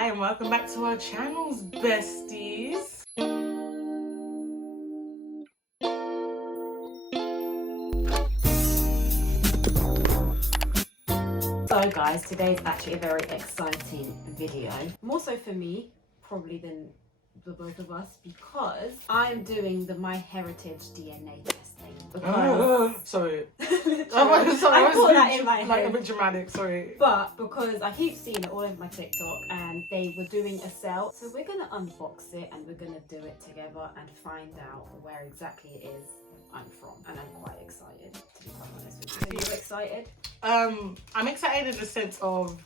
Hi and welcome back to our channels, besties. So guys, today's actually a very exciting video. More so for me, probably than the both of us, because I'm doing the MyHeritage DNA testing. Because sorry. I thought that in my head. Like a bit dramatic, sorry. But because I keep seeing it all over my TikTok and they were doing a sale. So we're going to unbox it and we're going to do it together and find out where exactly it is I'm from. And I'm quite excited, to be quite honest with you. So you're excited? I'm excited in the sense of,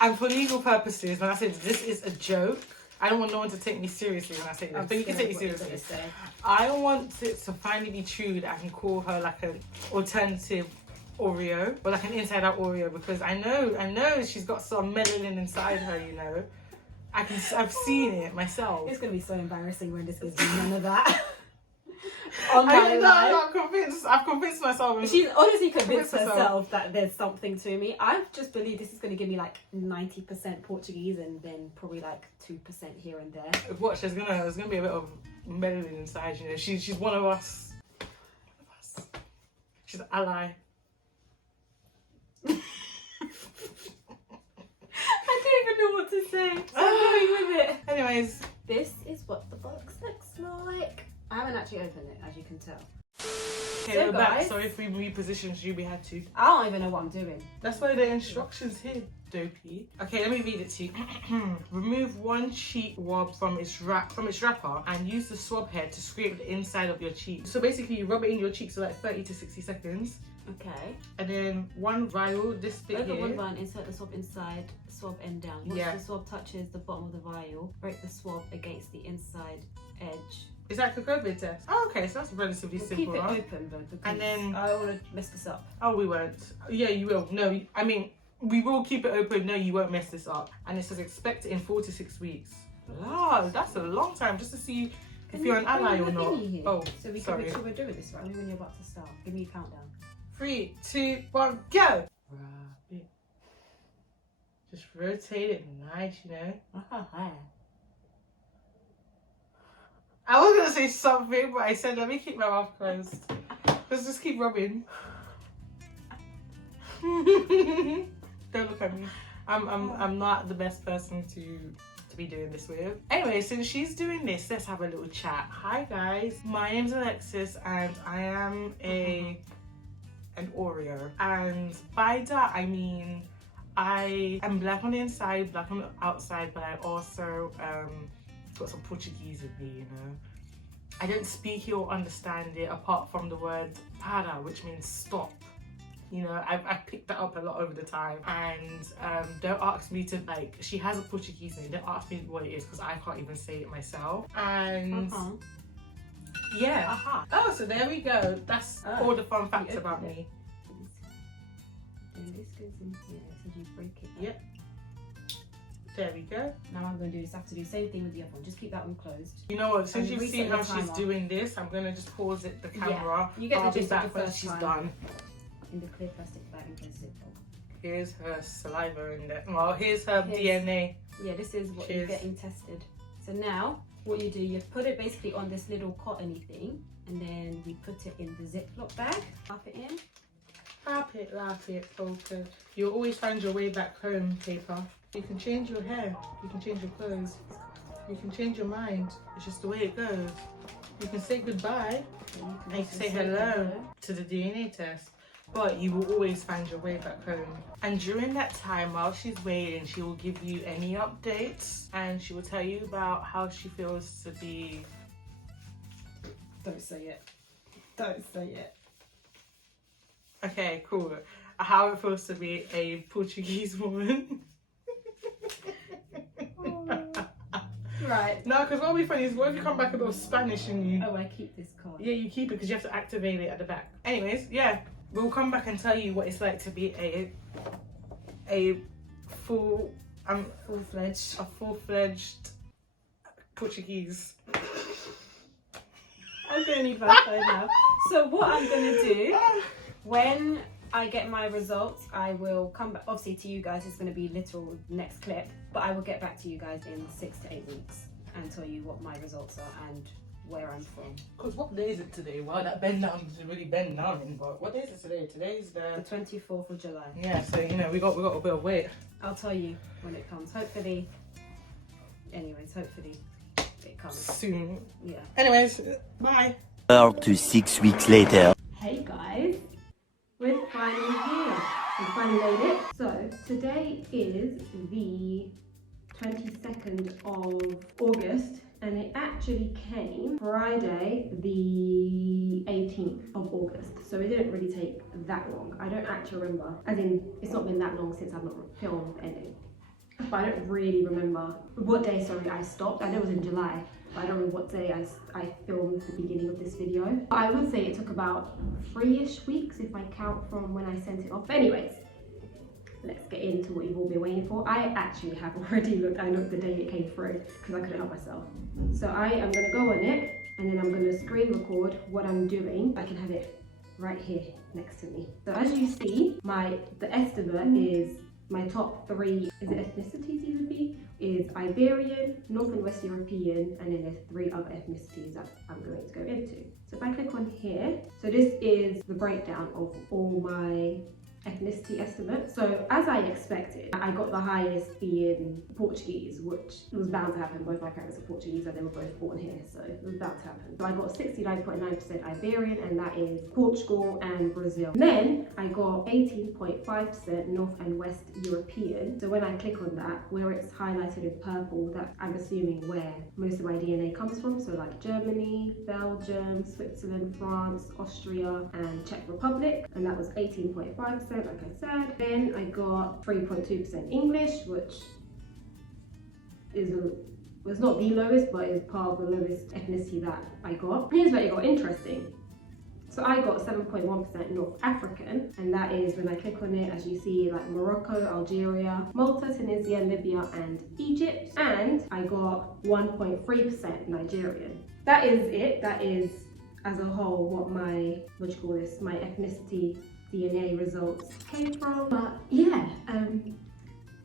and for legal purposes, when I say this is a joke, I don't want no one to take me seriously when I say this, but you can take me seriously. I want it to finally be true that I can call her like an alternative Oreo or like an inside out Oreo, because I know she's got some melanin inside her, you know. I've seen it myself. It's gonna be so embarrassing when this gives me none of that. I'm convinced. I've convinced myself. She's honestly convinced herself that there's something to me. I just believe this is going to give me like 90% Portuguese and then probably like 2% here and there. Watch, there's gonna be a bit of melanin inside. You know, she's one of us. She's an ally. I don't even know what to say. So I'm going with it. Anyways, this is what the box looks like. I haven't actually opened it, as you can tell. Okay, so we're back. Sorry if we repositioned you, we had to. I don't even know what I'm doing. That's why the instructions here, dopey. Okay, let me read it to you. Remove one cheek swab from its wrapper and use the swab head to scrape the inside of your cheek. So basically, you rub it in your cheeks for like 30 to 60 seconds. Okay. And then one vial, this bit Open here. one vial, insert the swab inside, swab end down. Once the swab touches the bottom of the vial, break the swab against the inside edge. Is that a COVID test? Oh, okay, so that's relatively simple. Keep it open though, because and then I don't want to mess this up. Oh, we won't. Yeah, you will. No, I mean, we will keep it open. No, you won't mess this up. And it says expect it in 4 to 6 weeks. Wow, that's a long time just to see if you're an ally or not. Oh, so we can make sure we're doing this right. Only when you're about to start. Give me a countdown. 3, 2, 1, go! Rub it. Just rotate it nice, you know. I was gonna say something, but I said let me keep my mouth closed. Let's just keep rubbing. Don't look at me. I'm not the best person to be doing this with. Anyway, since she's doing this, let's have a little chat. Hi guys, my name's Alexis and I am an Oreo. And by that I mean I am black on the inside, black on the outside, but I also got some Portuguese with me, you know. I don't speak it or understand it apart from the word para, which means stop. You know, I've picked that up a lot over the time. And don't ask me to, like, she has a Portuguese name, don't ask me what it is because I can't even say it myself. And yeah. Oh, so there we go. That's all the fun facts about me. And this goes in here, so you break it. Yep. There we go. Now I'm going to do this. I have to do the same thing with the other one. Just keep that one closed. You know what? Since you've seen how she's doing this, I'm going to just pause the camera. You get the gist of the first she's done. In the clear plastic bag and place it. Here's her saliva in there. Well, here's her DNA. Yeah, this is what you're getting tested. So now, what you do, you put it basically on this little cottony thing, and then we put it in the Ziploc bag. Wrap it in. Wrap it, focus. You'll always find your way back home, paper. You can change your hair, you can change your clothes, you can change your mind. It's just the way it goes. You can say goodbye and you can say hello to the DNA test, but you will always find your way back home. And during that time, while she's waiting, she will give you any updates and she will tell you about how she feels to be... Don't say it. Don't say it. Okay, cool. How it feels to be a Portuguese woman. Right. No, because what will be funny is what if you come back a bit of Spanish in you? Oh, I keep this card. Yeah, you keep it because you have to activate it at the back. Anyways, yeah, we'll come back and tell you what it's like to be a full-fledged Portuguese. I'm gonna need my phone now. So what I'm gonna do when I get my results, I will come back. Obviously to you guys, it's going to be literal next clip, but I will get back to you guys in 6 to 8 weeks and tell you what my results are and where I'm from. Because what day is it today? Wow, that bend down is really bend down in, but what day is it today? Today's The 24th of July. Yeah, so you know, we got a bit of weight. I'll tell you when it comes. Hopefully it comes Soon. Yeah. Anyways, bye. 4 to 6 weeks later. Hey guys, we're finally here. We finally made it. So today is the 22nd of August and it actually came Friday the 18th of August. So it didn't really take that long. I don't actually remember, as in it's not been that long since I've not filmed anything. But I don't really remember what day, I stopped. I know it was in July, but I don't remember what day I filmed the beginning of this video. I would say it took about 3-ish weeks if I count from when I sent it off. But anyways, let's get into what you've all been waiting for. I actually have already looked. I looked the day it came through because I couldn't help myself. So I am going to go on it and then I'm going to screen record what I'm doing. I can have it right here next to me. So as you see, the estimate is my top 3, is it ethnicities it would be, is Iberian, North and West European, and then there's 3 other ethnicities that I'm going to go into. So if I click on here, so this is the breakdown of all my ethnicity estimate. So as I expected, I got the highest being Portuguese, which was bound to happen. Both my parents are Portuguese and they were both born here, so it was bound to happen. So I got 69.9% Iberian, and that is Portugal and Brazil. Then I got 18.5% North and West European. So when I click on that, where it's highlighted in purple, that I'm assuming where most of my DNA comes from. So like Germany, Belgium, Switzerland, France, Austria, and Czech Republic, and that was 18.5%. Like I said. Then I got 3.2% English, which was not the lowest, but is part of the lowest ethnicity that I got. Here's where it got interesting. So I got 7.1% North African, and that is when I click on it, as you see, like Morocco, Algeria, Malta, Tunisia, Libya, and Egypt. And I got 1.3% Nigerian. That is it. That is, as a whole, what my ethnicity DNA results came from. But yeah,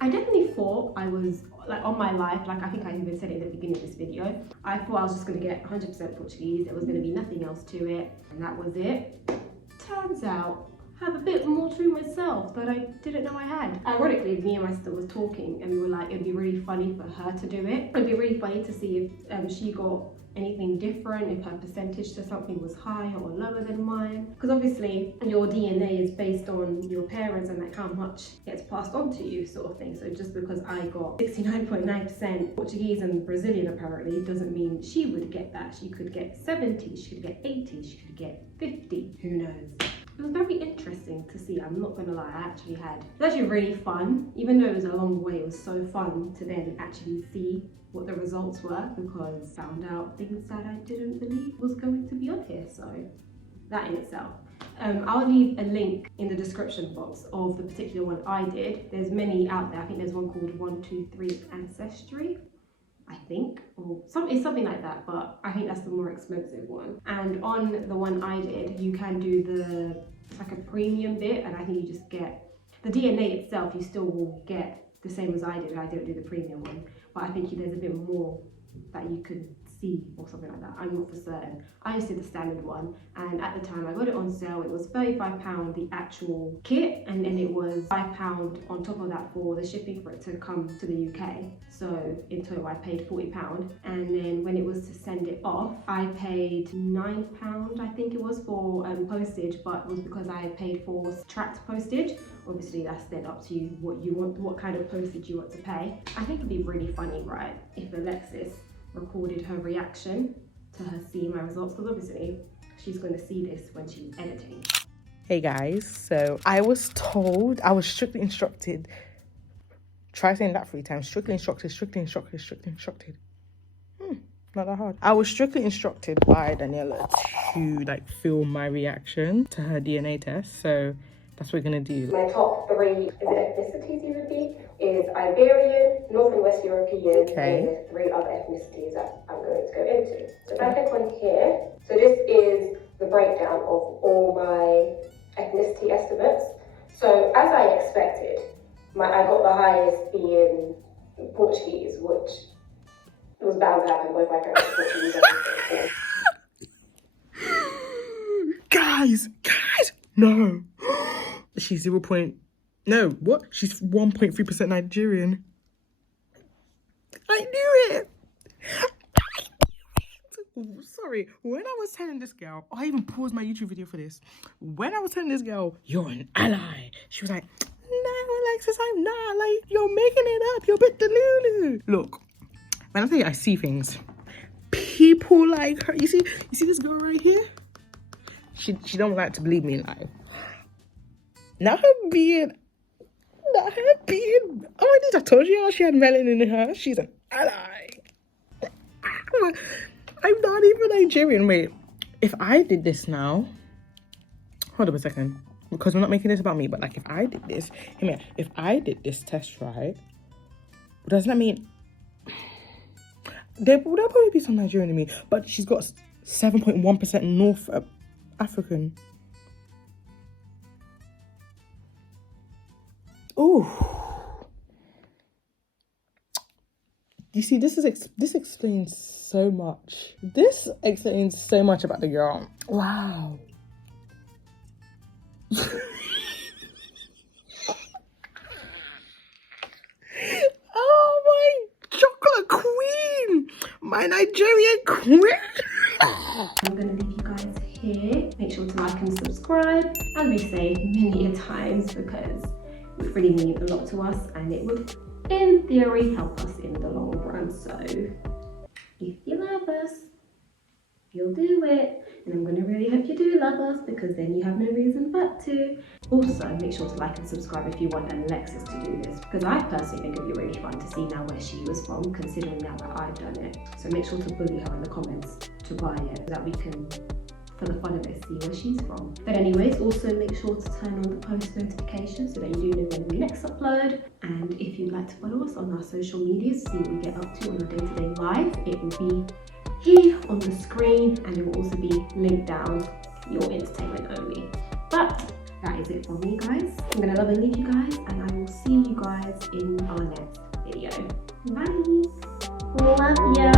I definitely thought I was like on my life, like I think I even said it at the beginning of this video, I thought I was just going to get 100% Portuguese. There was going to be nothing else to it, and that was it. Turns out I have a bit more to myself that I didn't know I had. Ironically, me and my sister was talking and we were like, it'd be really funny for her to do it. It'd be really funny to see if she got anything different, if her percentage to something was higher or lower than mine. Because obviously your DNA is based on your parents and like how much gets passed on to you, sort of thing. So just because I got 69.9% Portuguese and Brazilian apparently doesn't mean she would get that. She could get 70, she could get 80, she could get 50, who knows. It was very interesting to see, I'm not gonna lie, it was actually really fun. Even though it was a long way, it was so fun to then actually see what the results were, because I found out things that I didn't believe was going to be on here, so that in itself. I'll leave a link in the description box of the particular one I did. There's many out there. I think there's one called 123 Ancestry, I think, or it's something like that, but I think that's the more expensive one. And on the one I did, you can do it's like a premium bit, and I think you just get the DNA itself, you still will get the same as I did. I didn't do the premium one, but I think there's a bit more that you could see or something like that. I'm not for certain. I just did the standard one, and at the time I got it on sale. It was £35 the actual kit, and then it was £5 on top of that for the shipping for it to come to the UK. So in total I paid £40, and then when it was to send it off, I paid £9 I think it was for postage, but it was because I had paid for tracked postage. Obviously that's then up to you what you want, what kind of postage you want to pay. I think it'd be really funny, right, if Alexis recorded her reaction to her seeing my results, because obviously she's going to see this when she's editing. Hey guys, so I was strictly instructed, try saying that 3 times, strictly instructed. Not that hard. I was strictly instructed by Daniella to like film my reaction to her DNA test, so that's what we're gonna do. My top 3 ethnicities you would be is Iberian, North and West European, and there's 3 other ethnicities that I'm going to go into. So if I click on here, so this is the breakdown of all my ethnicity estimates. So as I expected, I got the highest being Portuguese, which was bound to happen with my parents Portuguese. Guys, no. She's 0. No, what? She's 1.3% Nigerian. I knew it. Sorry, when I was telling this girl, I even paused my YouTube video for this. When I was telling this girl, you're an ally, she was like, no, Alexis, I'm not. Like, you're making it up. You're a bit delulu. Look, when I tell you I see things, people like her. You see this girl right here? She don't like to believe me in life. Not her being. Oh, I told you she had melanin in her. She's an ally. I'm not even Nigerian. Wait, if I did this now, hold up a second, because we're not making this about me, but like if I did this, if I did this test, right, doesn't that mean there'll probably be some Nigerian in me, but she's got 7.1% North African. Ooh. You see, this explains so much. This explains so much about the girl. Wow. Oh, my chocolate queen. My Nigerian queen. I'm going to leave you guys here. Make sure to like and subscribe. As we say many a times, because it would really mean a lot to us, and it would, in theory, help us in the long run. So if you love us, you'll do it, and I'm going to really hope you do love us, because then you have no reason but to. Also, make sure to like and subscribe if you want Alexis to do this, because I personally think it'd be really fun to see now where she was from, considering now that I've done it. So make sure to bully her in the comments to buy it, so that we can, for the fun of it, see where she's from. But anyways, also make sure to turn on the post notifications so that you do know when we next upload. And if you'd like to follow us on our social media, see what we get up to on our day-to-day life, it will be here on the screen, and it will also be linked down, your entertainment only. But that is it from me, guys. I'm gonna love and leave you guys, and I will see you guys in our next video. Bye. Love ya.